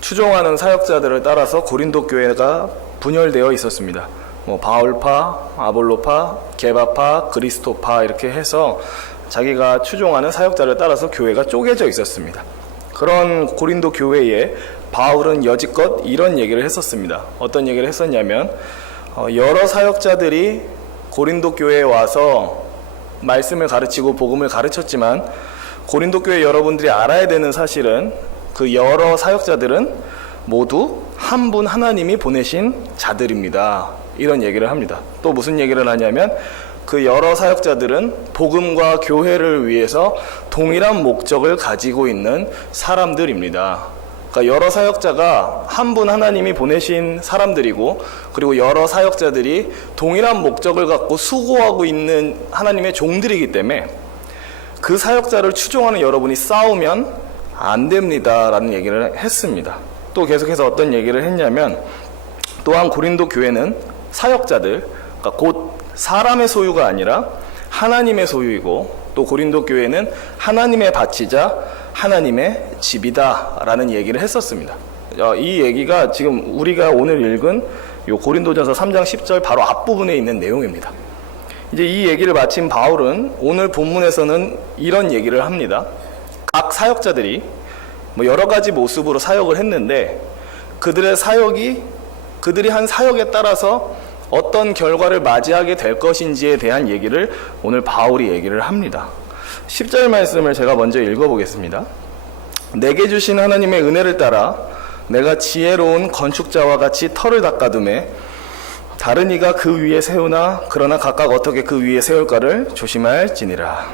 추종하는 사역자들을 따라서 고린도 교회가 분열되어 있었습니다. 바울파, 아볼로파, 게바파, 그리스도파 이렇게 해서 자기가 추종하는 사역자를 따라서 교회가 쪼개져 있었습니다. 그런 고린도 교회에 바울은 여지껏 이런 얘기를 했었습니다. 어떤 얘기를 했었냐면 여러 사역자들이 고린도 교회에 와서 말씀을 가르치고 복음을 가르쳤지만 고린도 교회 여러분들이 알아야 되는 사실은 그 여러 사역자들은 모두 한 분 하나님이 보내신 자들입니다. 이런 얘기를 합니다. 또 무슨 얘기를 하냐면 그 여러 사역자들은 복음과 교회를 위해서 동일한 목적을 가지고 있는 사람들입니다. 그러니까 여러 사역자가 한 분 하나님이 보내신 사람들이고, 그리고 여러 사역자들이 동일한 목적을 갖고 수고하고 있는 하나님의 종들이기 때문에 그 사역자를 추종하는 여러분이 싸우면 안 됩니다 라는 얘기를 했습니다. 또 계속해서 어떤 얘기를 했냐면, 또한 고린도 교회는 사역자들, 그러니까 곧 사람의 소유가 아니라 하나님의 소유이고, 또 고린도 교회는 하나님의 밭이자 하나님의 집이다 라는 얘기를 했었습니다. 이 얘기가 지금 우리가 오늘 읽은 요 고린도전서 3장 10절 바로 앞부분에 있는 내용입니다. 이제 이 얘기를 마친 바울은 오늘 본문에서는 이런 얘기를 합니다. 각 사역자들이 여러 가지 모습으로 사역을 했는데 그들의 사역이 그들이 한 사역에 따라서 어떤 결과를 맞이하게 될 것인지에 대한 얘기를 오늘 바울이 얘기를 합니다. 10절 말씀을 제가 먼저 읽어보겠습니다. 내게 주신 하나님의 은혜를 따라 내가 지혜로운 건축자와 같이 터를 닦아두매 다른 이가 그 위에 세우나 그러나 각각 어떻게 그 위에 세울까를 조심할지니라.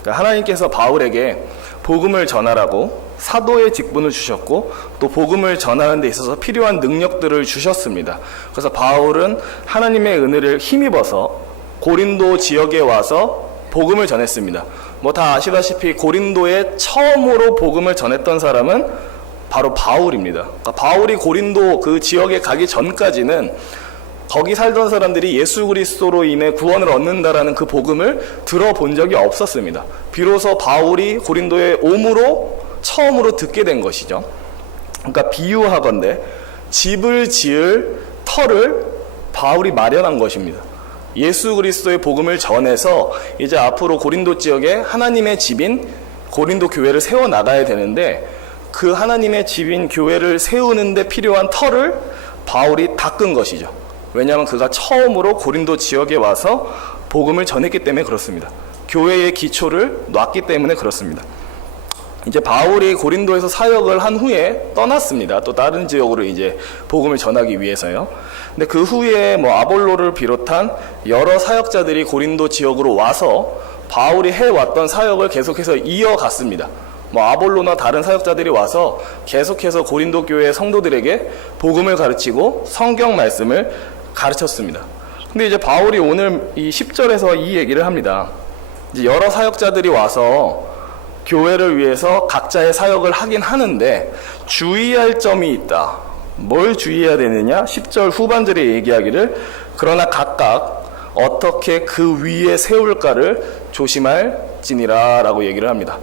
그러니까 하나님께서 바울에게 복음을 전하라고 사도의 직분을 주셨고 또 복음을 전하는 데 있어서 필요한 능력들을 주셨습니다. 그래서 바울은 하나님의 은혜를 힘입어서 고린도 지역에 와서 복음을 전했습니다. 다 아시다시피 고린도에 처음으로 복음을 전했던 사람은 바로 바울입니다. 그러니까 바울이 고린도 그 지역에 가기 전까지는 거기 살던 사람들이 예수 그리스도로 인해 구원을 얻는다라는 그 복음을 들어본 적이 없었습니다. 비로소 바울이 고린도에 옴으로 처음으로 듣게 된 것이죠. 그러니까 비유하건대 집을 지을 터를 바울이 마련한 것입니다. 예수 그리스도의 복음을 전해서 이제 앞으로 고린도 지역에 하나님의 집인 고린도 교회를 세워나가야 되는데 그 하나님의 집인 교회를 세우는데 필요한 터를 바울이 닦은 것이죠. 왜냐하면 그가 처음으로 고린도 지역에 와서 복음을 전했기 때문에 그렇습니다. 교회의 기초를 놨기 때문에 그렇습니다. 이제 바울이 고린도에서 사역을 한 후에 떠났습니다. 또 다른 지역으로 이제 복음을 전하기 위해서요. 근데 그 후에 아볼로를 비롯한 여러 사역자들이 고린도 지역으로 와서 바울이 해왔던 사역을 계속해서 이어갔습니다. 아볼로나 다른 사역자들이 와서 계속해서 고린도 교회 성도들에게 복음을 가르치고 성경 말씀을 가르쳤습니다. 근데 이제 바울이 오늘 이 10절에서 이 얘기를 합니다. 이제 여러 사역자들이 와서 교회를 위해서 각자의 사역을 하긴 하는데 주의할 점이 있다. 뭘 주의해야 되느냐? 10절 후반절에 얘기하기를 그러나 각각 어떻게 그 위에 세울까를 조심할지니라 라고 얘기를 합니다.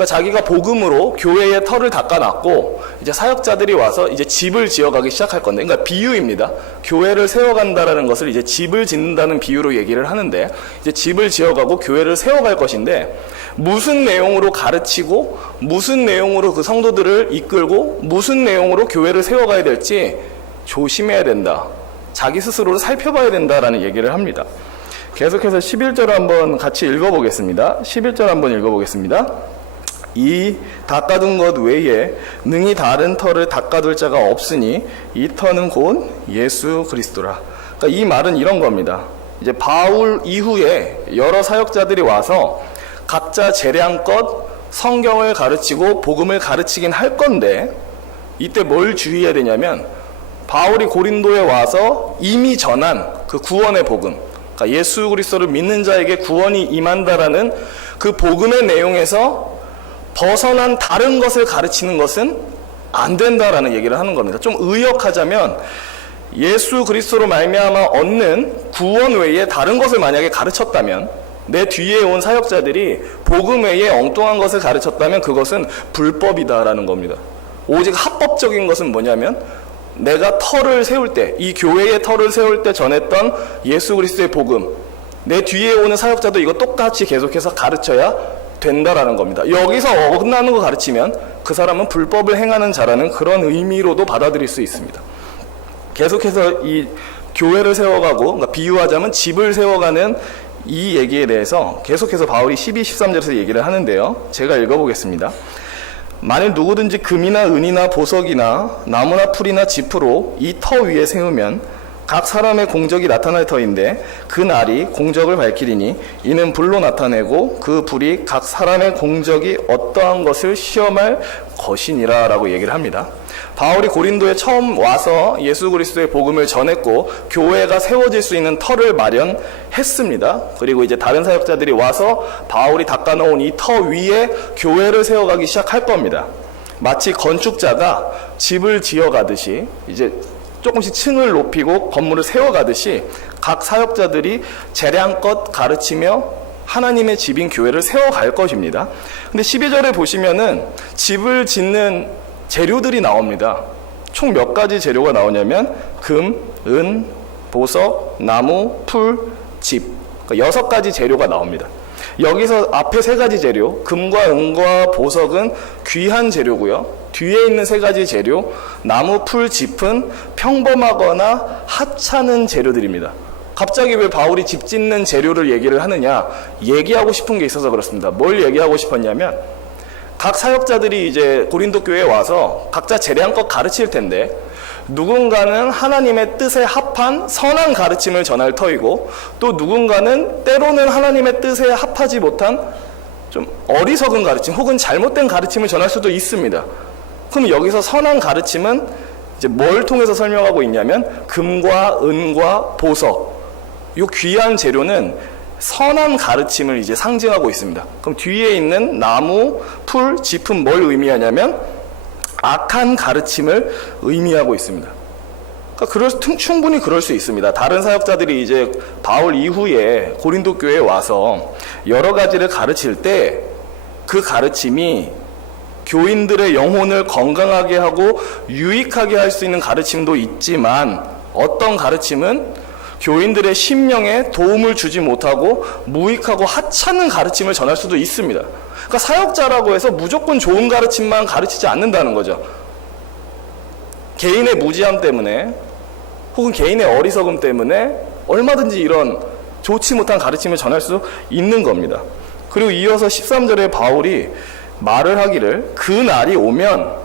그러니까 자기가 복음으로 교회의 터를 닦아놨고 이제 사역자들이 와서 이제 집을 지어가기 시작할 건데, 그러니까 비유입니다. 교회를 세워간다라는 것을 이제 집을 짓는다는 비유로 얘기를 하는데 이제 집을 지어가고 교회를 세워갈 것인데 무슨 내용으로 가르치고 무슨 내용으로 그 성도들을 이끌고 무슨 내용으로 교회를 세워가야 될지 조심해야 된다. 자기 스스로를 살펴봐야 된다라는 얘기를 합니다. 계속해서 11절 한번 같이 읽어보겠습니다. 11절 한번 읽어보겠습니다. 이 닦아둔 것 외에 능히 다른 터를 닦아둘 자가 없으니 이 터는 곧 예수 그리스도라. 그러니까 이 말은 이런 겁니다. 이제 바울 이후에 여러 사역자들이 와서 각자 재량껏 성경을 가르치고 복음을 가르치긴 할 건데 이때 뭘 주의해야 되냐면 바울이 고린도에 와서 이미 전한 그 구원의 복음, 그러니까 예수 그리스도를 믿는 자에게 구원이 임한다라는 그 복음의 내용에서 벗어난 다른 것을 가르치는 것은 안 된다라는 얘기를 하는 겁니다. 좀 의역하자면 예수 그리스도로 말미암아 얻는 구원 외에 다른 것을 만약에 가르쳤다면, 내 뒤에 온 사역자들이 복음 외에 엉뚱한 것을 가르쳤다면 그것은 불법이다라는 겁니다. 오직 합법적인 것은 뭐냐면 내가 터를 세울 때, 이 교회의 터를 세울 때 전했던 예수 그리스도의 복음, 내 뒤에 오는 사역자도 이거 똑같이 계속해서 가르쳐야 된다라는 겁니다. 여기서 어긋나는 거 가르치면 그 사람은 불법을 행하는 자라는 그런 의미로도 받아들일 수 있습니다. 계속해서 이 교회를 세워가고, 그러니까 비유하자면 집을 세워가는 이 얘기에 대해서 계속해서 바울이 12, 13절에서 얘기를 하는데요. 제가 읽어보겠습니다. 만일 누구든지 금이나 은이나 보석이나 나무나 풀이나 짚으로 이 터 위에 세우면 각 사람의 공적이 나타날 터인데 그 날이 공적을 밝히리니 이는 불로 나타내고 그 불이 각 사람의 공적이 어떠한 것을 시험할 것이니라 라고 얘기를 합니다. 바울이 고린도에 처음 와서 예수 그리스도의 복음을 전했고 교회가 세워질 수 있는 터를 마련했습니다. 그리고 이제 다른 사역자들이 와서 바울이 닦아놓은 이 터 위에 교회를 세워가기 시작할 겁니다. 마치 건축자가 집을 지어가듯이 이제 조금씩 층을 높이고 건물을 세워가듯이 각 사역자들이 재량껏 가르치며 하나님의 집인 교회를 세워갈 것입니다. 근데 12절에 보시면은 집을 짓는 재료들이 나옵니다. 총 몇 가지 재료가 나오냐면 금, 은, 보석, 나무, 풀, 집. 그러니까 6가지 재료가 나옵니다. 여기서 앞에 3가지 재료, 금과 은과 보석은 귀한 재료고요. 뒤에 있는 3가지 재료, 나무, 풀, 짚은 평범하거나 하찮은 재료들입니다. 갑자기 왜 바울이 집 짓는 재료를 얘기를 하느냐? 얘기하고 싶은 게 있어서 그렇습니다. 뭘 얘기하고 싶었냐면 각 사역자들이 이제 고린도 교회에 와서 각자 재량껏 가르칠 텐데 누군가는 하나님의 뜻에 합한 선한 가르침을 전할 터이고 또 누군가는 때로는 하나님의 뜻에 합하지 못한 좀 어리석은 가르침 혹은 잘못된 가르침을 전할 수도 있습니다. 그럼 여기서 선한 가르침은 이제 뭘 통해서 설명하고 있냐면 금과 은과 보석, 이 귀한 재료는 선한 가르침을 이제 상징하고 있습니다. 그럼 뒤에 있는 나무, 풀, 짚은 뭘 의미하냐면 악한 가르침을 의미하고 있습니다. 그러니까 충분히 그럴 수 있습니다. 다른 사역자들이 이제 바울 이후에 고린도 교회에 와서 여러 가지를 가르칠 때 그 가르침이 교인들의 영혼을 건강하게 하고 유익하게 할 수 있는 가르침도 있지만 어떤 가르침은 교인들의 심령에 도움을 주지 못하고 무익하고 하찮은 가르침을 전할 수도 있습니다. 그러니까 사역자라고 해서 무조건 좋은 가르침만 가르치지 않는다는 거죠. 개인의 무지함 때문에 혹은 개인의 어리석음 때문에 얼마든지 이런 좋지 못한 가르침을 전할 수 있는 겁니다. 그리고 이어서 13절에 바울이 말을 하기를 그 날이 오면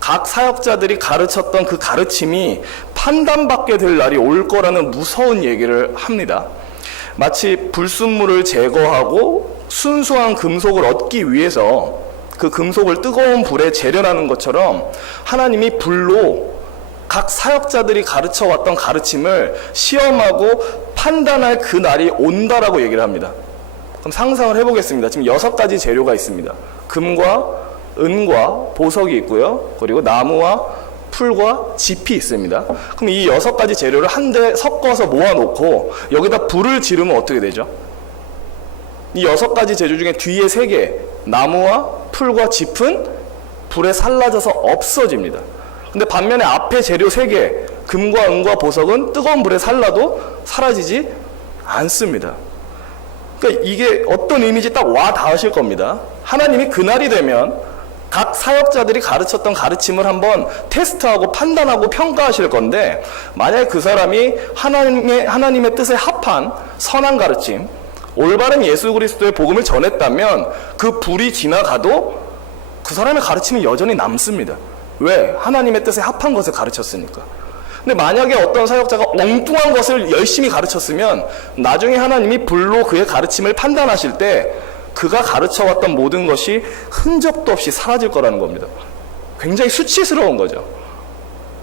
각 사역자들이 가르쳤던 그 가르침이 판단받게 될 날이 올 거라는 무서운 얘기를 합니다. 마치 불순물을 제거하고 순수한 금속을 얻기 위해서 그 금속을 뜨거운 불에 재련하는 것처럼 하나님이 불로 각 사역자들이 가르쳐왔던 가르침을 시험하고 판단할 그 날이 온다라고 얘기를 합니다. 그럼 상상을 해보겠습니다. 지금 6가지 재료가 있습니다. 금과 은과 보석이 있고요. 그리고 나무와 풀과 짚이 있습니다. 그럼 이 6가지 재료를 한데 섞어서 모아놓고 여기다 불을 지르면 어떻게 되죠? 이 6가지 재료 중에 뒤에 3개, 나무와 풀과 짚은 불에 살라져서 없어집니다. 근데 반면에 앞에 재료 3개, 금과 은과 보석은 뜨거운 불에 살라도 사라지지 않습니다. 그러니까 이게 어떤 의미인지 딱 와 닿으실 겁니다. 하나님이 그날이 되면 각 사역자들이 가르쳤던 가르침을 한번 테스트하고 판단하고 평가하실 건데 만약에 그 사람이 하나님의 뜻에 합한 선한 가르침, 올바른 예수 그리스도의 복음을 전했다면 그 불이 지나가도 그 사람의 가르침이 여전히 남습니다. 왜? 하나님의 뜻에 합한 것을 가르쳤으니까. 근데 만약에 어떤 사역자가 엉뚱한 것을 열심히 가르쳤으면 나중에 하나님이 불로 그의 가르침을 판단하실 때 그가 가르쳐왔던 모든 것이 흔적도 없이 사라질 거라는 겁니다. 굉장히 수치스러운 거죠.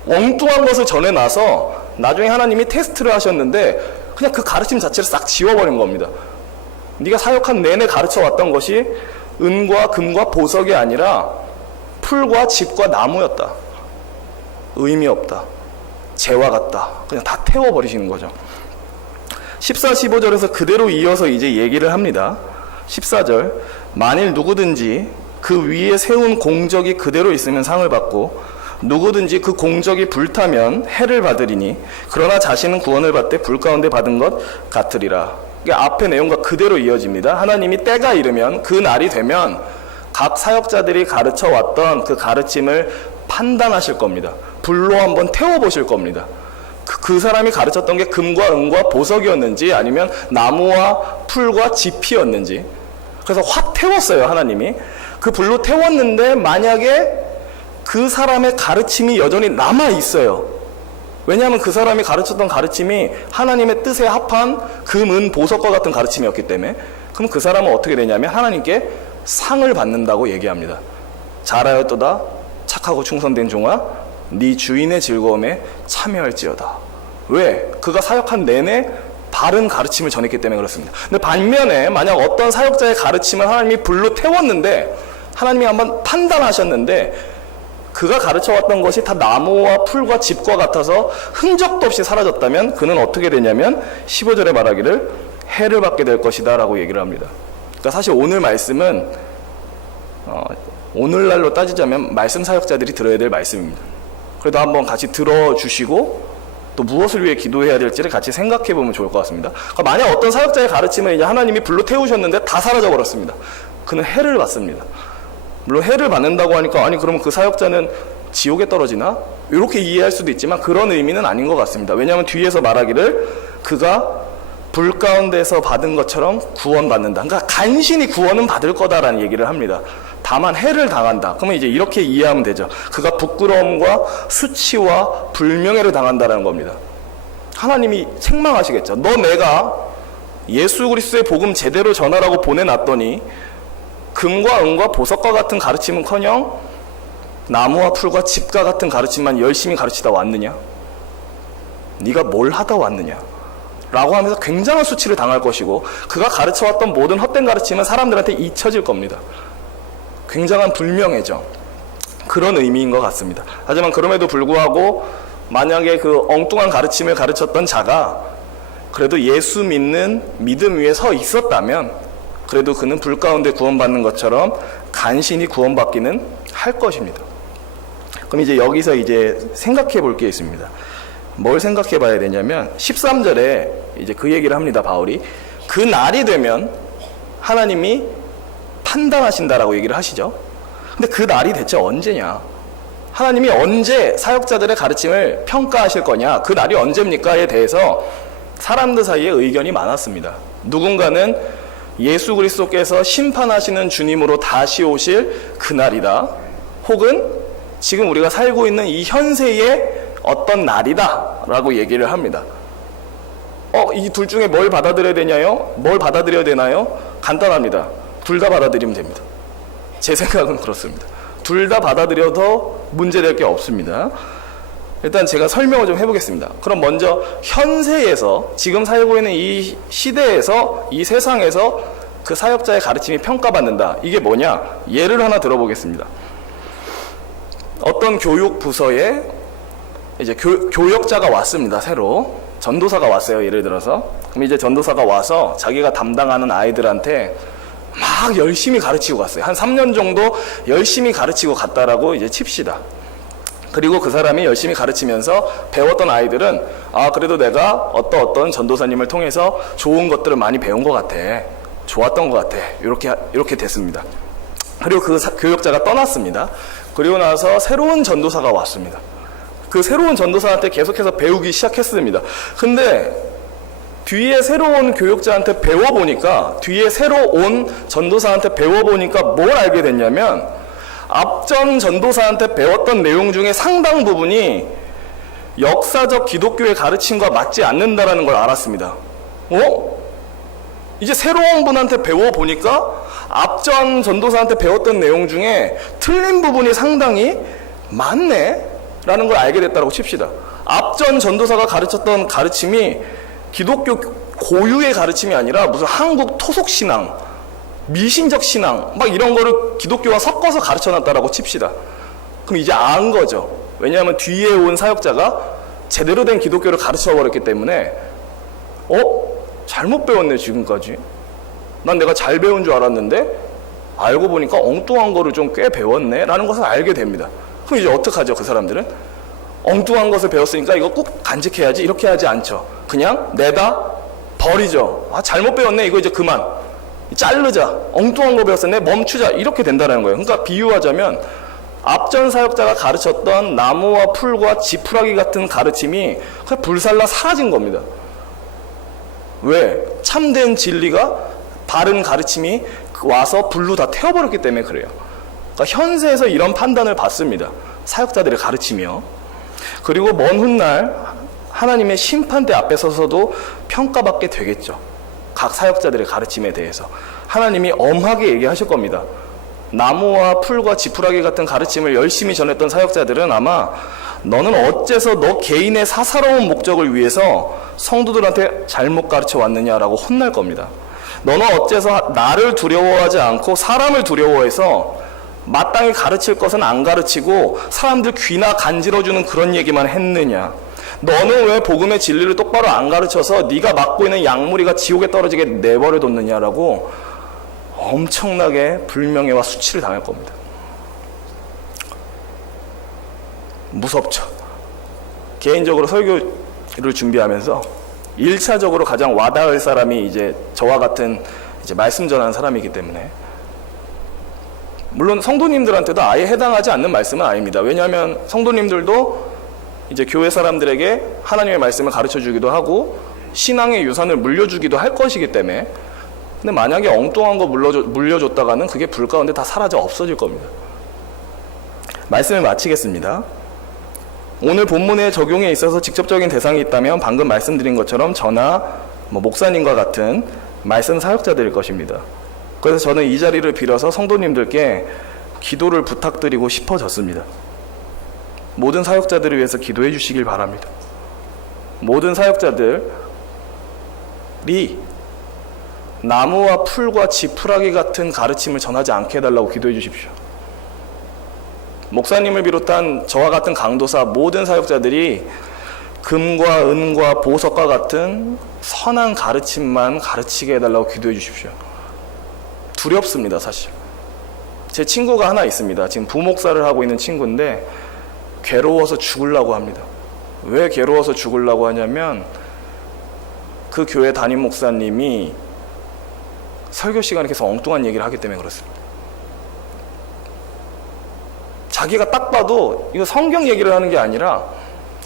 엉뚱한 것을 전해놔서 나중에 하나님이 테스트를 하셨는데 그냥 그 가르침 자체를 싹 지워버린 겁니다. 네가 사역한 내내 가르쳐왔던 것이 은과 금과 보석이 아니라 풀과 짚과 나무였다. 의미 없다. 재와 같다. 그냥 다 태워버리시는 거죠. 14, 15절에서 그대로 이어서 이제 얘기를 합니다. 14절, 만일 누구든지 그 위에 세운 공적이 그대로 있으면 상을 받고 누구든지 그 공적이 불타면 해를 받으리니 그러나 자신은 구원을 받되 불 가운데 받은 것 같으리라. 앞의 내용과 그대로 이어집니다. 하나님이 때가 이르면, 그 날이 되면 각 사역자들이 가르쳐 왔던 그 가르침을 판단하실 겁니다. 불로 한번 태워보실 겁니다. 그 사람이 가르쳤던 게 금과 은과 보석이었는지 아니면 나무와 풀과 지피였는지. 그래서 확 태웠어요, 하나님이. 그 불로 태웠는데 만약에 그 사람의 가르침이 여전히 남아있어요. 왜냐하면 그 사람이 가르쳤던 가르침이 하나님의 뜻에 합한 금, 은, 보석과 같은 가르침이었기 때문에. 그럼 그 사람은 어떻게 되냐면 하나님께 상을 받는다고 얘기합니다. 잘하였도다 착하고 충성된 종아, 네 주인의 즐거움에 참여할지어다. 왜? 그가 사역한 내내 바른 가르침을 전했기 때문에 그렇습니다. 근데 반면에 만약 어떤 사역자의 가르침을 하나님이 불로 태웠는데 하나님이 한번 판단하셨는데 그가 가르쳐왔던 것이 다 나무와 풀과 집과 같아서 흔적도 없이 사라졌다면 그는 어떻게 되냐면 15절에 말하기를 해를 받게 될 것이다 라고 얘기를 합니다. 그러니까 사실 오늘 말씀은 오늘날로 따지자면 말씀 사역자들이 들어야 될 말씀입니다. 그래도 한번 같이 들어주시고 또 무엇을 위해 기도해야 될지를 같이 생각해 보면 좋을 것 같습니다. 그러니까 만약 어떤 사역자의 가르침을 이제 하나님이 불로 태우셨는데 다 사라져 버렸습니다. 그는 해를 받습니다. 물론 해를 받는다고 하니까 아니 그러면 그 사역자는 지옥에 떨어지나? 이렇게 이해할 수도 있지만 그런 의미는 아닌 것 같습니다. 왜냐하면 뒤에서 말하기를 그가 불 가운데서 받은 것처럼 구원받는다. 그러니까 간신히 구원은 받을 거다라는 얘기를 합니다. 다만 해를 당한다. 그러면 이제 이렇게 이해하면 되죠. 그가 부끄러움과 수치와 불명예를 당한다는 겁니다. 하나님이 책망하시겠죠. 너 내가 예수 그리스도의 복음 제대로 전하라고 보내놨더니 금과 은과 보석과 같은 가르침은커녕 나무와 풀과 집과 같은 가르침만 열심히 가르치다 왔느냐? 네가 뭘 하다 왔느냐? 라고 하면서 굉장한 수치를 당할 것이고 그가 가르쳐왔던 모든 헛된 가르침은 사람들한테 잊혀질 겁니다. 굉장한 불명예죠. 그런 의미인 것 같습니다. 하지만 그럼에도 불구하고 만약에 그 엉뚱한 가르침을 가르쳤던 자가 그래도 예수 믿는 믿음 위에 서 있었다면 그래도 그는 불 가운데 구원받는 것처럼 간신히 구원받기는 할 것입니다. 그럼 이제 여기서 이제 생각해 볼 게 있습니다. 뭘 생각해 봐야 되냐면 13절에 이제 그 얘기를 합니다. 바울이 그 날이 되면 하나님이 판단하신다라고 얘기를 하시죠. 근데 그 날이 대체 언제냐? 하나님이 언제 사역자들의 가르침을 평가하실 거냐? 그 날이 언제입니까에 대해서 사람들 사이에 의견이 많았습니다. 누군가는 예수 그리스도께서 심판하시는 주님으로 다시 오실 그날이다. 혹은 지금 우리가 살고 있는 이 현세의 어떤 날이다 라고 얘기를 합니다. 이 둘 중에 뭘 받아들여야 되냐요? 뭘 받아들여야 되나요? 간단합니다. 둘 다 받아들이면 됩니다. 제 생각은 그렇습니다. 둘 다 받아들여도 문제될 게 없습니다. 일단 제가 설명을 좀 해보겠습니다. 그럼 먼저 현세에서 지금 살고 있는 이 시대에서 이 세상에서 그 사역자의 가르침이 평가받는다. 이게 뭐냐? 예를 하나 들어보겠습니다. 어떤 교육 부서에 이제 교역자가 왔습니다. 새로 전도사가 왔어요. 예를 들어서 그럼 이제 전도사가 와서 자기가 담당하는 아이들한테 막 열심히 가르치고 갔어요. 한 3년 정도 열심히 가르치고 갔다라고 이제 칩시다. 그리고 그 사람이 열심히 가르치면서 배웠던 아이들은 그래도 내가 어떤 전도사님을 통해서 좋은 것들을 많이 배운 것 같아. 좋았던 것 같아. 이렇게 됐습니다. 그리고 그 교역자가 떠났습니다. 그리고 나서 새로운 전도사가 왔습니다. 그 새로운 전도사한테 계속해서 배우기 시작했습니다. 근데 뒤에 새로운 교역자한테 배워보니까 뒤에 새로 온 전도사한테 배워보니까 뭘 알게 됐냐면 앞전 전도사한테 배웠던 내용 중에 상당 부분이 역사적 기독교의 가르침과 맞지 않는다라는 걸 알았습니다. 이제 새로운 분한테 배워보니까 앞전 전도사한테 배웠던 내용 중에 틀린 부분이 상당히 많네 라는 걸 알게 됐다고 칩시다. 앞전 전도사가 가르쳤던 가르침이 기독교 고유의 가르침이 아니라 무슨 한국 토속신앙, 미신적 신앙 막 이런 거를 기독교와 섞어서 가르쳐놨다라고 칩시다. 그럼 이제 안 거죠. 왜냐하면 뒤에 온 사역자가 제대로 된 기독교를 가르쳐버렸기 때문에 잘못 배웠네 지금까지. 난 내가 잘 배운 줄 알았는데 알고 보니까 엉뚱한 거를 좀 꽤 배웠네 라는 것을 알게 됩니다. 그럼 이제 어떡하죠? 그 사람들은 엉뚱한 것을 배웠으니까 이거 꼭 간직해야지 이렇게 하지 않죠. 그냥 내다 버리죠. 잘못 배웠네, 이거 이제 그만 자르자, 엉뚱한 거 배웠었네, 멈추자, 이렇게 된다는 거예요. 그러니까 비유하자면 앞전 사역자가 가르쳤던 나무와 풀과 지푸라기 같은 가르침이 그냥 불살라 사라진 겁니다. 왜? 참된 진리가, 바른 가르침이 와서 불로 다 태워버렸기 때문에 그래요. 그러니까 현세에서 이런 판단을 받습니다. 사역자들의 가르침이요. 그리고 먼 훗날 하나님의 심판대 앞에 서서도 평가받게 되겠죠. 각 사역자들의 가르침에 대해서 하나님이 엄하게 얘기하실 겁니다. 나무와 풀과 지푸라기 같은 가르침을 열심히 전했던 사역자들은 아마 너는 어째서 너 개인의 사사로운 목적을 위해서 성도들한테 잘못 가르쳐 왔느냐라고 혼날 겁니다. 너는 어째서 나를 두려워하지 않고 사람을 두려워해서 마땅히 가르칠 것은 안 가르치고 사람들 귀나 간지러주는 그런 얘기만 했느냐. 너는 왜 복음의 진리를 똑바로 안 가르쳐서 네가 맡고 있는 양무리가 지옥에 떨어지게 내버려 뒀느냐라고 엄청나게 불명예와 수치를 당할 겁니다. 무섭죠. 개인적으로 설교를 준비하면서 1차적으로 가장 와닿을 사람이 이제 저와 같은 이제 말씀 전하는 사람이기 때문에, 물론 성도님들한테도 아예 해당하지 않는 말씀은 아닙니다. 왜냐하면 성도님들도 이제 교회 사람들에게 하나님의 말씀을 가르쳐 주기도 하고 신앙의 유산을 물려주기도 할 것이기 때문에, 근데 만약에 엉뚱한 거 물려줬다가는 그게 불 가운데 다 사라져 없어질 겁니다. 말씀을 마치겠습니다. 오늘 본문의 적용에 있어서 직접적인 대상이 있다면 방금 말씀드린 것처럼 저나 목사님과 같은 말씀 사역자들일 것입니다. 그래서 저는 이 자리를 빌어서 성도님들께 기도를 부탁드리고 싶어졌습니다. 모든 사역자들을 위해서 기도해 주시길 바랍니다. 모든 사역자들이 나무와 풀과 지푸라기 같은 가르침을 전하지 않게 해달라고 기도해 주십시오. 목사님을 비롯한 저와 같은 강도사 모든 사역자들이 금과 은과 보석과 같은 선한 가르침만 가르치게 해달라고 기도해 주십시오. 두렵습니다, 사실. 제 친구가 하나 있습니다. 지금 부목사를 하고 있는 친구인데 괴로워서 죽으려고 합니다. 왜 괴로워서 죽으려고 하냐면 그 교회 담임 목사님이 설교 시간에 계속 엉뚱한 얘기를 하기 때문에 그렇습니다. 자기가 딱 봐도 이거 성경 얘기를 하는 게 아니라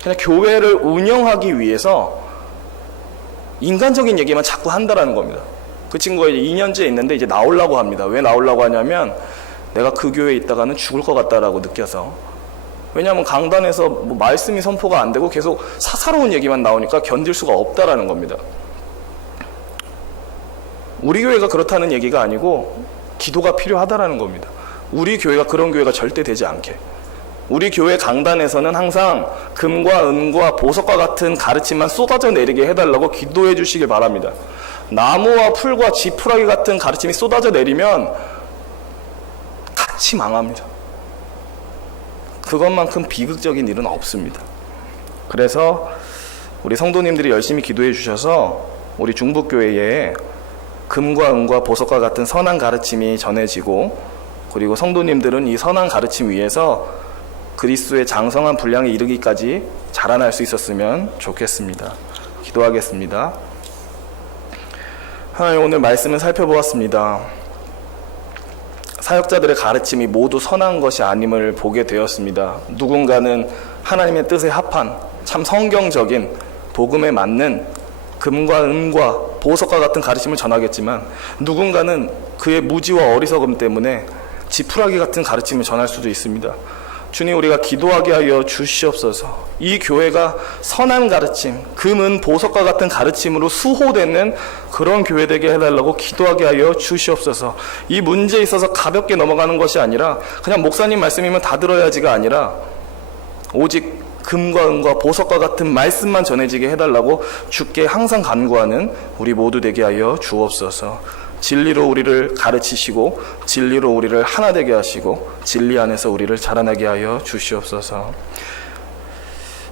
그냥 교회를 운영하기 위해서 인간적인 얘기만 자꾸 한다라는 겁니다. 그 친구가 이제 2년째 있는데 이제 나오려고 합니다. 왜 나오려고 하냐면 내가 그 교회에 있다가는 죽을 것 같다라고 느껴서. 왜냐하면 강단에서 뭐 말씀이 선포가 안 되고 계속 사사로운 얘기만 나오니까 견딜 수가 없다라는 겁니다. 우리 교회가 그렇다는 얘기가 아니고 기도가 필요하다라는 겁니다. 우리 교회가 그런 교회가 절대 되지 않게, 우리 교회 강단에서는 항상 금과 은과 보석과 같은 가르침만 쏟아져 내리게 해달라고 기도해 주시길 바랍니다. 나무와 풀과 지푸라기 같은 가르침이 쏟아져 내리면 같이 망합니다. 그것만큼 비극적인 일은 없습니다. 그래서 우리 성도님들이 열심히 기도해 주셔서 우리 중북교회에 금과 은과 보석과 같은 선한 가르침이 전해지고, 그리고 성도님들은 이 선한 가르침 위에서 그리스도의 장성한 분량에 이르기까지 자라날 수 있었으면 좋겠습니다. 기도하겠습니다. 하나님, 오늘 말씀을 살펴보았습니다. 사역자들의 가르침이 모두 선한 것이 아님을 보게 되었습니다. 누군가는 하나님의 뜻에 합한 참 성경적인 복음에 맞는 금과 은과 보석과 같은 가르침을 전하겠지만, 누군가는 그의 무지와 어리석음 때문에 지푸라기 같은 가르침을 전할 수도 있습니다. 주님, 우리가 기도하게 하여 주시옵소서. 이 교회가 선한 가르침, 금은 보석과 같은 가르침으로 수호되는 그런 교회 되게 해달라고 기도하게 하여 주시옵소서. 이 문제에 있어서 가볍게 넘어가는 것이 아니라 그냥 목사님 말씀이면 다 들어야지가 아니라 오직 금과 은과 보석과 같은 말씀만 전해지게 해달라고 주께 항상 간구하는 우리 모두 되게 하여 주옵소서. 진리로 우리를 가르치시고 진리로 우리를 하나 되게 하시고 진리 안에서 우리를 자라나게 하여 주시옵소서.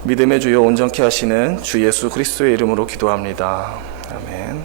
믿음의 주여 온전케 하시는 주 예수 그리스도의 이름으로 기도합니다. 아멘.